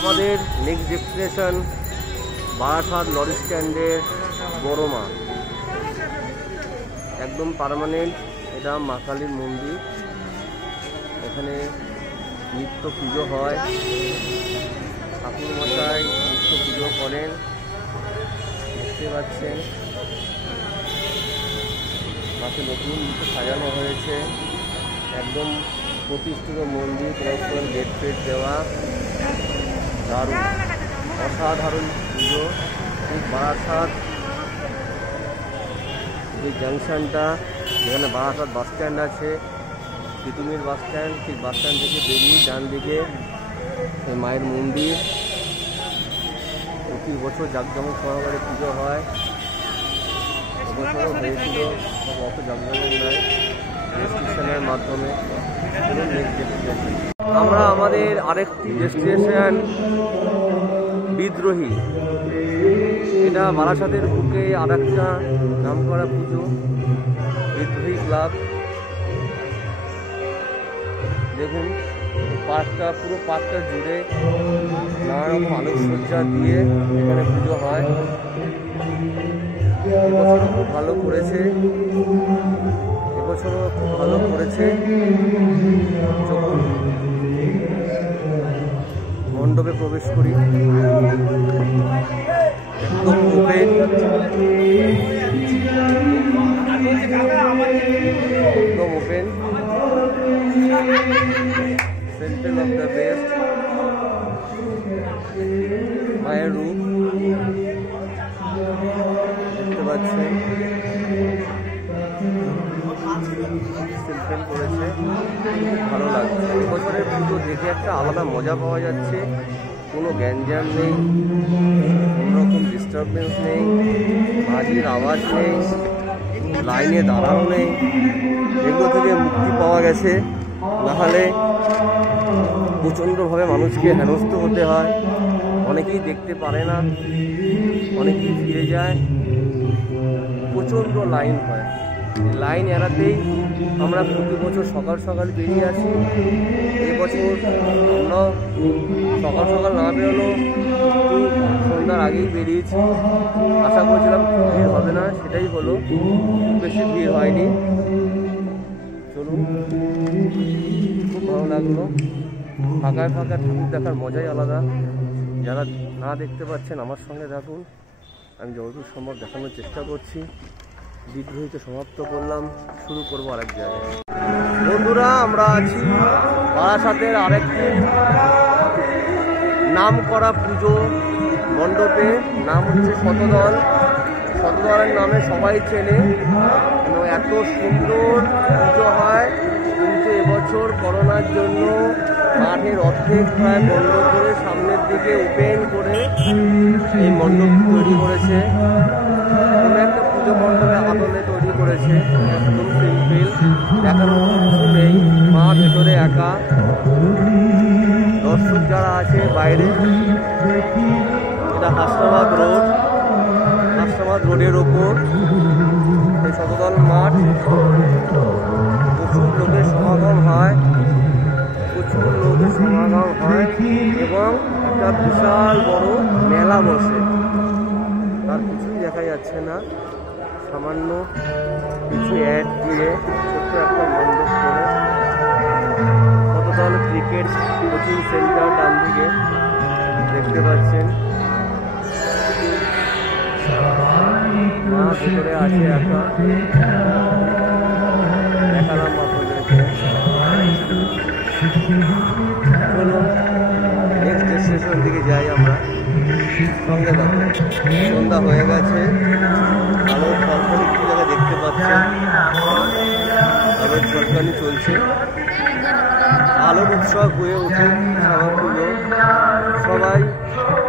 আমাদের next destination Barasat lorry স্ট্যান্ডের বড় মা, একদম পার্মানেন্ট। এটা মা কালীর মন্দির, এখানে নিত্য পুজো হয়, ঠাকুর মশাই নিত্য পুজো করেন, দেখতে পাচ্ছেন। মাকে নতুন নিত্য সাজানো হয়েছে, একদম প্রতিষ্ঠিত মন্দির, পুরো গেট ফেট দেওয়া, দারুণ অসাধারণ পুজো। বারাসাত যে জাংশনটা, যেখানে বারাসাত বাস স্ট্যান্ড আছে, তিতুমির বাস স্ট্যান্ড, ঠিক বাস স্ট্যান্ড থেকে বেরিয়ে ডান দিকে মায়ের মন্দির। প্রতি বছর জাঁকজমক সহকারে পুজো হয়, এবছরও হয়েছিল, সব অত জাঁকজমক নয়, রেজিস্ট্রেশনের মাধ্যমে। আমরা আমাদের আরেকটি ডেস্টিনেশন বিদ্রোহী, এটা বারাসাতের বুকে আর একটা নাম করা পুজো, বিদ্রোহী ক্লাব। দেখুন পার্কটা, পুরো পার্কটা জুড়ে নানা রকম আলোকসজ্জা দিয়ে এখানে পুজো হয়। এবছরও খুব ভালো করেছে, এবছরও খুব ভালো করেছে। যখন মণ্ডপে প্রবেশ করি, একদম ওপেন, একদম open, central of the best মায়ের রূপ দেখতে পাচ্ছেন, সেন্ট্রাল করেছে, ভালো লাগছে। এবছরের পুজো দেখে একটা আলাদা মজা পাওয়া যাচ্ছে, কোনো গ্যাঞ্জাম নেই, কোনোরকম ডিস্টারবেন্স নেই, বাজির আওয়াজ নেই, লাইনে দাঁড়ানো নেই, এগুলো থেকে মুক্তি পাওয়া গেছে। নাহলে প্রচণ্ডভাবে মানুষকে হেনস্থ হতে হয়, অনেকেই দেখতে পারে না, অনেকেই ফিরে যায়, প্রচণ্ড লাইন হয়। লাইন এড়াতেই আমরা প্রতি বছর সকাল সকাল বেরিয়ে আসি। এবছর আমরা সকাল সকাল না বেরোলেও একটু সন্ধ্যার আগেই বেরিয়েছি, আশা করছিলাম ভিড় হবে না, সেটাই হলো, খুব বেশি ভিড় হয়নি। চলুন, খুব ভালো লাগলো, ফাঁকায় ফাঁকা ঠাকুর দেখার মজাই আলাদা। যারা না দেখতে পাচ্ছেন আমার সঙ্গে থাকুন, আমি যতদূর সম্ভব দেখানোর চেষ্টা করছি। বিদ্রোহীতে সমাপ্ত করলাম, শুরু করবো আরেক জায়গায়। বন্ধুরা, আমরা আছি বারাসাতের আরেকটি নাম করা পুজো মণ্ডপে, নাম হচ্ছে শতদল। শতদলের নামে সবাই চেনে এবং এত সুন্দর পুজো হয়। কিন্তু এবছর করোনার জন্য মাঠের অর্ধেক প্রায় বন্ধ করে সামনের দিকে ওপেন করে এই মণ্ডপ তৈরি করেছে। কোনো একটা পুজো মণ্ডপে আদলে তৈরি করেছে, একদম সিম্পল, দেখানোর কিছু নেই, মা ভেতরে একা, দর্শক যারা আছে বাইরে। এটা হাসনাবাদ রোড, হাসনাবাদ রোডের ওপর এই শতদল মাঠ। প্রচুর লোকের সমাগম হয়, প্রচুর লোকের সমাগম হয় এবং একটা বিশাল বড় মেলা বসে। তার কিছুই দেখা যাচ্ছে না, সামান্য কিছু অ্যাড দিয়ে ছোট্ট একটা মণ্ডপ করে। শতদল ক্রিকেট কোচিং সেন্টার ডান দিকে দেখতে পাচ্ছেন, মা ভিতরে আছে একা, দেখালাম আপনাদেরকে। চলুন নেক্সট ডেস্টিনেশন দিকে যাই আমরা, সঙ্গে দেখো। সন্ধ্যা হয়ে গেছে, আলোর ঝলকানি কি জায়গায় দেখতে পাচ্ছেন, আলোর ঝলকানি চলছে, আলোর উৎসব হয়ে ওঠে শ্যামা পুজো। সবাই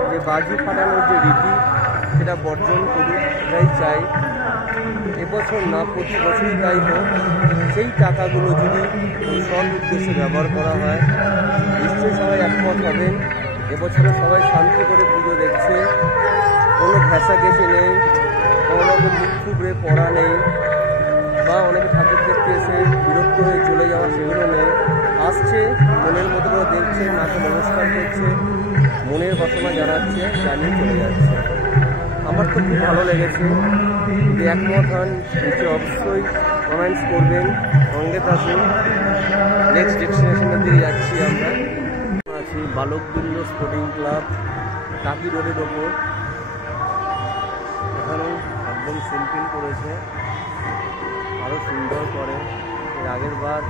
যে বাজি ফাটানোর যে রীতি, সেটা বর্জন করুক, এটাই চাই। এবছর না, প্রতি বছরই তাই হোক। সেই টাকাগুলো যদি সৎ উদ্দেশ্যে ব্যবহার করা হয়, নিশ্চয়ই সবাই একমত হবেন। এবছরে সবাই শান্তি করে পুজো দেখছে, কোনো ঘেঁষাঘেঁষি নেই, কোনো রকম মুখ থুবড়ে পড়া নেই, বা অনেকে ঠাকুর দেখতে এসে বিরক্ত হয়ে চলে যাওয়া, সেগুলো নেই। আসছে, মনের মতো করে দেখছে, মাকে নমস্কার করছে, মনের বাসনা জানাচ্ছে, জানিয়ে চলে যাচ্ছে। আমার তো খুব ভালো লেগেছে। যদি একমত হন নিচে অবশ্যই কমেন্টস করবেন, সঙ্গে থাকুন। নেক্সট ডেস্টিনেশনের দিকে যাচ্ছি আমরা। আছি বালকবৃন্দ স্পোর্টিং ক্লাব, টাকি রোডের ওপর। এখানেও একদম সিম্পল করেছে, আরও সুন্দর করে। এর আগের বার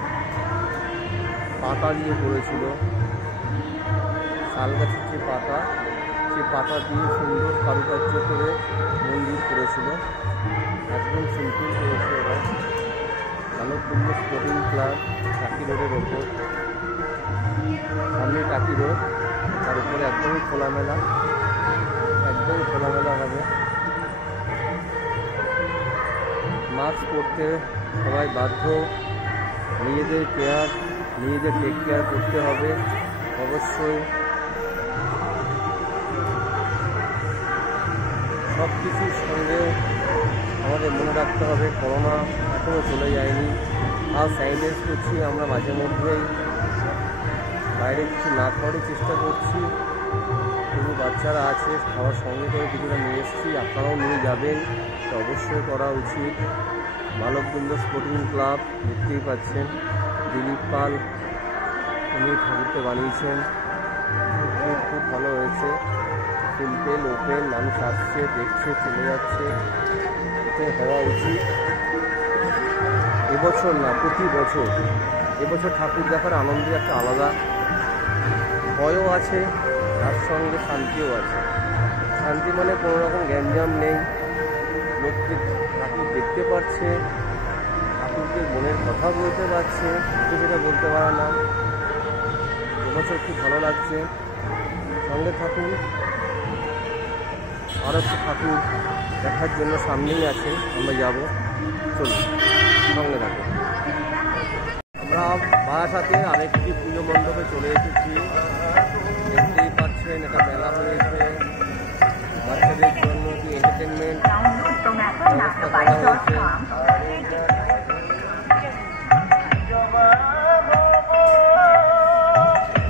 পাতা দিয়ে করেছিল, শাল গাছের যে পাতা, সে পাতা দিয়ে সুন্দর কারুকার্য করে মন্দির করেছিল। একদম সিম্পল করেছে এবার। বালকবৃন্দ স্পোর্টিং ক্লাব, টাকি রোডের ওপর। সামনে টাকি রোড, তার উপরে একদমই খোলামেলা, একদমই খোলামেলা হবে। মাস্ক পরতে সবাই বাধ্য। নিজেদের কেয়ার, নিজেদের টেক কেয়ার করতে হবে অবশ্যই। সব কিছুর সঙ্গে আমাদের মনে রাখতে হবে করোনা এখনও চলে যায়নি। আর স্যানিটাইজ করছি আমরা মাঝে মধ্যেই, বাইরে কিছু না খাওয়ারই চেষ্টা করছি। কিছু বাচ্চারা আছে, খাওয়ার সঙ্গে করে কিছুটা নিয়ে এসেছি, আপনারাও নিয়ে যাবেন, এটা অবশ্যই করা উচিত। বালকবৃন্দ স্পোর্টিং ক্লাব দেখতেই পাচ্ছেন, দিলীপ পাল উনি ঠাকুরকে বানিয়েছেন, খুব ভালো হয়েছে। সিম্পল ওপেন, মানুষ আসছে, দেখছে, চলে যাচ্ছে, এটাই হওয়া উচিত। এবছর না, প্রতি বছর। এবছর ঠাকুর দেখার আনন্দ একটা আলাদা, ভয়ও আছে, তার সঙ্গে শান্তিও আছে। শান্তি মানে কোনো রকম গ্যাঞ্জাম নেই, লোককে ঠাকুর দেখতে পারছে, ঠাকুরকে মনের কথা বলতে পারছে, কিন্তু যেটা বলতে পারে না। এবছর খুব ভালো লাগছে। সঙ্গে থাকুন, আর একটা ঠাকুর দেখার জন্য সামনেই আছে, আমরা যাব, চলুন সঙ্গে থাকুন। আমরা বারাসাতে আরেকটি পুজো মণ্ডপে চলে এসেছি। দেখতেই পাচ্ছেন এটা মেলা হয়েছে, বাচ্চাদের জন্য কি এন্টারটেনমেন্ট ব্যবস্থা করা হয়েছে।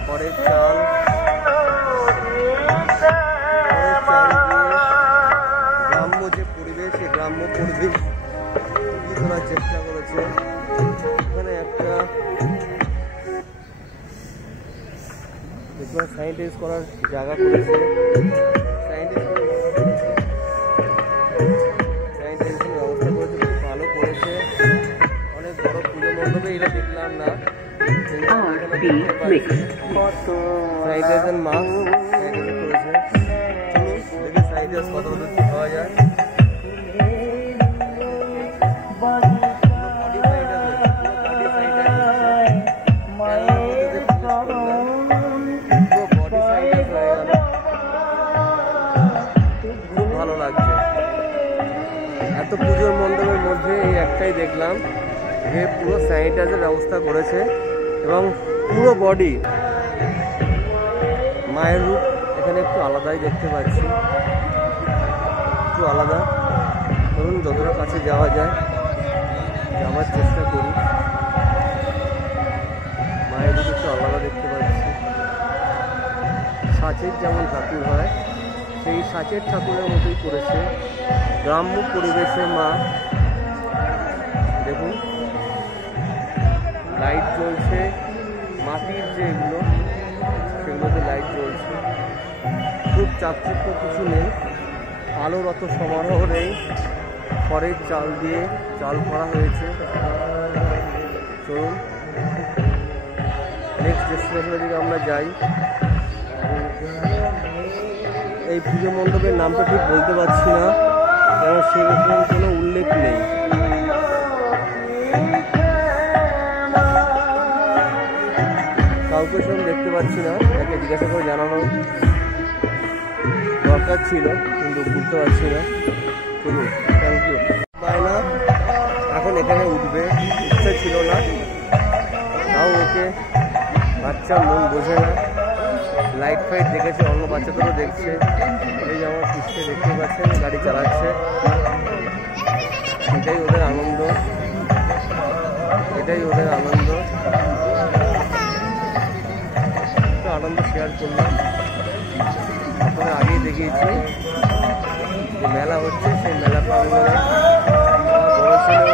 পরের চাল গ্রাম্য যে পরিবেশ, এই গ্রাম্য পরিবেশ তুলে ধরার চেষ্টা করেছে। এখানে একটা স্যানিটাইজ করার জায়গা করেছে, স্যানিটাইজেশন ব্যবস্থা করেছে, খুব ভালো করেছে। অনেক বড় পুজো মণ্ডপে এটা দেখলাম না, স্যানিটাইজেশন মাস্ক স্যানিটাইজ করেছে। চলুন দেখে স্যানিটাইজ কত দূর পাওয়া যায়। এত পুজোর মণ্ডপের মধ্যে এই একটাই দেখলাম যে পুরো স্যানিটাইজার ব্যবস্থা করেছে এবং পুরো বডি মায়ের রূপ এখানে একটু আলাদাই দেখতে পাচ্ছি, একটু আলাদা। ধরুন যতটা কাছে যাওয়া যায় যাওয়ার চেষ্টা করি। মায়ের রূপ একটু আলাদা দেখতে পাচ্ছি। সাঁচের যেমন ঠাকুর হয় সেই সাঁচের ঠাকুরের মতোই করেছে, গ্রাম্য পরিবেশে মা। দেখুন লাইট জ্বলছে, মাটির যে এগুলো সেগুলোতে লাইট জ্বলছে, খুব চাকচিক্য কিছু নেই, আলোর অত সমারোহ নেই। খড়ের চাল দিয়ে চাল করা হয়েছে। চলুন নেক্সট ডেস্টিনেশনের দিকে আমরা যাই। এই পুজো মণ্ডপের নামটা ঠিক বলতে পারছি না, কারণ সেরকম কোনো উল্লেখ নেই। কাউকে সেরকম দেখতে পাচ্ছি না, তাকে জিজ্ঞাসা করে জানানো দরকার ছিল কিন্তু বুঝতে পারছি না। চলুন, থ্যাংক ইউ। পায় না, এখন এখানে উঠবে, ইচ্ছা ছিল না, তাও ওকে বাচ্চা মন বোঝে না। লাইট ফাইট দেখেছে, অন্য বাচ্চাদেরও দেখছে। এই যে আমার পিছনে দেখতে পাচ্ছেন গাড়ি চালাচ্ছে, এটাই ওদের আনন্দ, এটাই ওদের আনন্দ। একটু আনন্দ শেয়ার করলাম। গিয়েছি, যে মেলা হচ্ছে সেই মেলা প্রাঙ্গণে আমার বড় ছেলে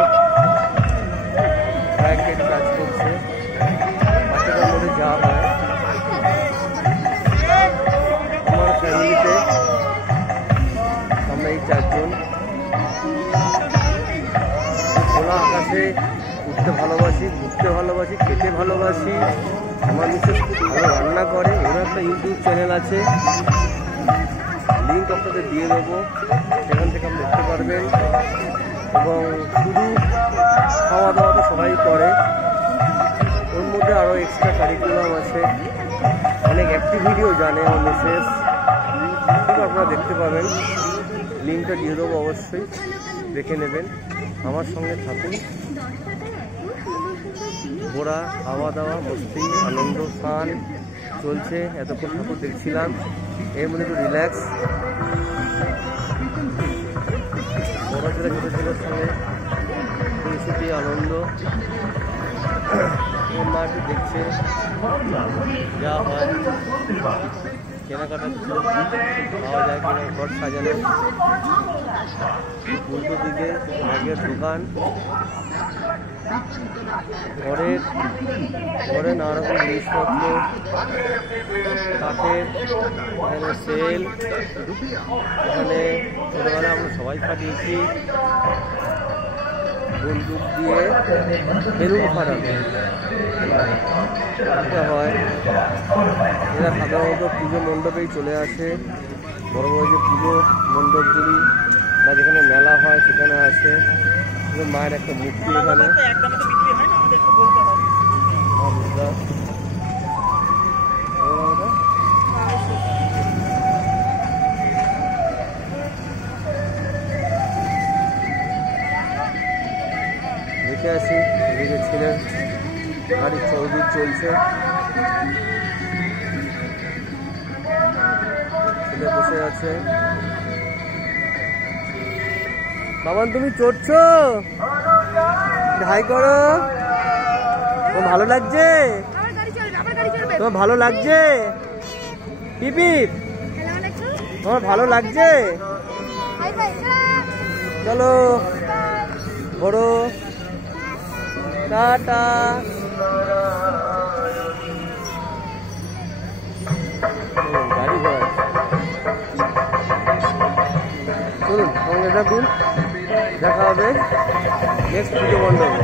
কয়েকদিন কাজ করছে, বাচ্চাদের মধ্যে যাওয়া হয়। আমার ফ্যামিলিতে আমরা এই 4 জন খোলা আকাশে উঠতে ভালোবাসি, ঘুরতে ভালোবাসি, খেতে ভালোবাসি। আমার মিসেস খুব ভালো রান্না করে, এর একটা ইউটিউব চ্যানেল আছে, লিঙ্ক আপনাদের দিয়ে দেবো, সেখান থেকে আপনি দেখতে পারবেন। এবং শুধু খাওয়া দাওয়া তো সবাই করে, ওর মধ্যে আরও এক্সট্রা কারিকুলাম আছে, অনেক অ্যাক্টিভিটিও জানে আমার মিসেস, সেটা আপনারা দেখতে পাবেন। লিঙ্কটা দিয়ে দেবো, অবশ্যই দেখে নেবেন। আমার সঙ্গে থাকুন, ঘোরা, খাওয়া দাওয়া, মস্তি, আনন্দ, ফান চলছে। এতক্ষণ ঠাকুর দেখছিলাম, এর মধ্যে একটু রিল্যাক্স। বড় ছেলে ছোটো ছেলের সঙ্গে খুশি আনন্দ। মা একটু দেখছে যা হয়, কেনাকাটা কিছু পাওয়া যায় কিনা, ঘর সাজানো। উল্টো দিকে ব্যাগের দোকান, ঘরে নানা রকম জিনিসপত্র, কাঠের, এখানে সেল। এখানে ছোটোবেলায় আমরা সবাই ফাটিয়েছি বন্দুক দিয়ে, বেলুন ফাটানো এটা হয়। এরা সাধারণত পুজো মণ্ডপেই চলে আসে, বড় বড় যে পুজো মণ্ডপগুলি বা যেখানে মেলা হয় সেখানে আসে। মায়ের একটা মূর্তি এখানে, দেখে আসি। এদিকে ছেলের গাড়ির চৌধুরী চলছে, ছেলে বসে আছে। বাবান তুমি চড়ছো, হাই করো, তোমার ভালো লাগছে? তোমার ভালো লাগছে? পিপি তোমার ভালো লাগছে? চলো বড় টাটা। গাড়ি ঘোড়া চলুন, সঙ্গে থাকুন, দেখা হবে নেক্সট পুজো মণ্ডপে।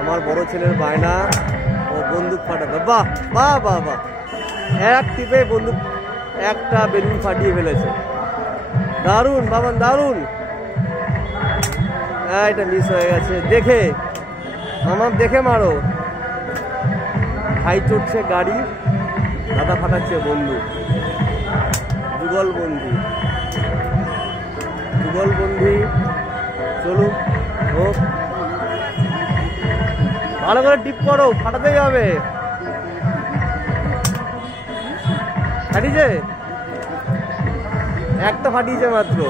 আমার বড় ছেলের বায়না, ও বন্দুক ফাটাবে। বাহ বাহ বাহ বাহ, এক টিপে বন্দুক একটা বেলুন ফাটিয়ে ফেলেছে। দারুণ বাবান, দারুণ। এটা মিস হয়ে গেছে, দেখে আমার দেখে মারো। ভাই চড়ছে গাড়ি, দাদা ফাটাচ্ছে বন্দুক। যুগল বন্ধু, যুগল বন্ধু। চলুন হোক, ভালো করে টিপ করো, ফাটাতেই হবে। ফাটিয়েছে, একটা ফাটিয়েছে মাত্র।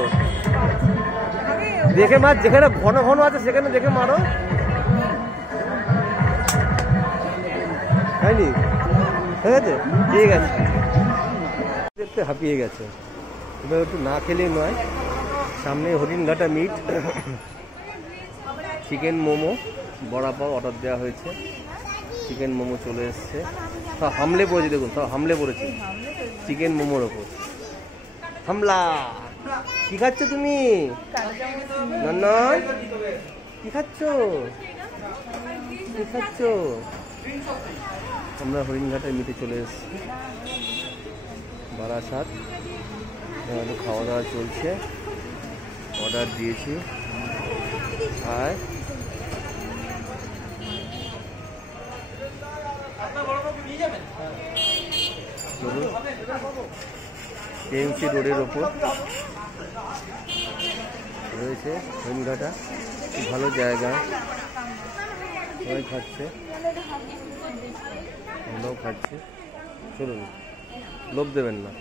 দেখে মার, যেখানে ঘন ঘন আছে সেখানে দেখে মারো। হয়নি? ঠিক আছে, ঠিক আছে। দেখতে হাঁপিয়ে গেছে, এবার একটু না খেলেই নয়। সামনে হরিণঘাটা মিট, চিকেন মোমো, বড়া পাও অর্ডার দেওয়া হয়েছে। চিকেন মোমো চলে এসছে, সব হামলে পড়েছে। দেখুন সব হামলে পড়েছে চিকেন মোমোর ওপর। হামলা। কি খাচ্ছ তুমি? নয়, কি খাচ্ছ? কি খাচ্ছ? আমরা হরিণঘাটায় মিটে চলে এসেছি, বারাসাত। খাওয়া দাওয়া চলছে, অর্ডার দিয়েছি। আর কেএমসি রোডের ওপর রয়েছে হরিণঘাটা, খুব ভালো জায়গা। সবাই খাচ্ছে, আমরাও খাচ্ছি। চলুন, লোভ দেবেন না।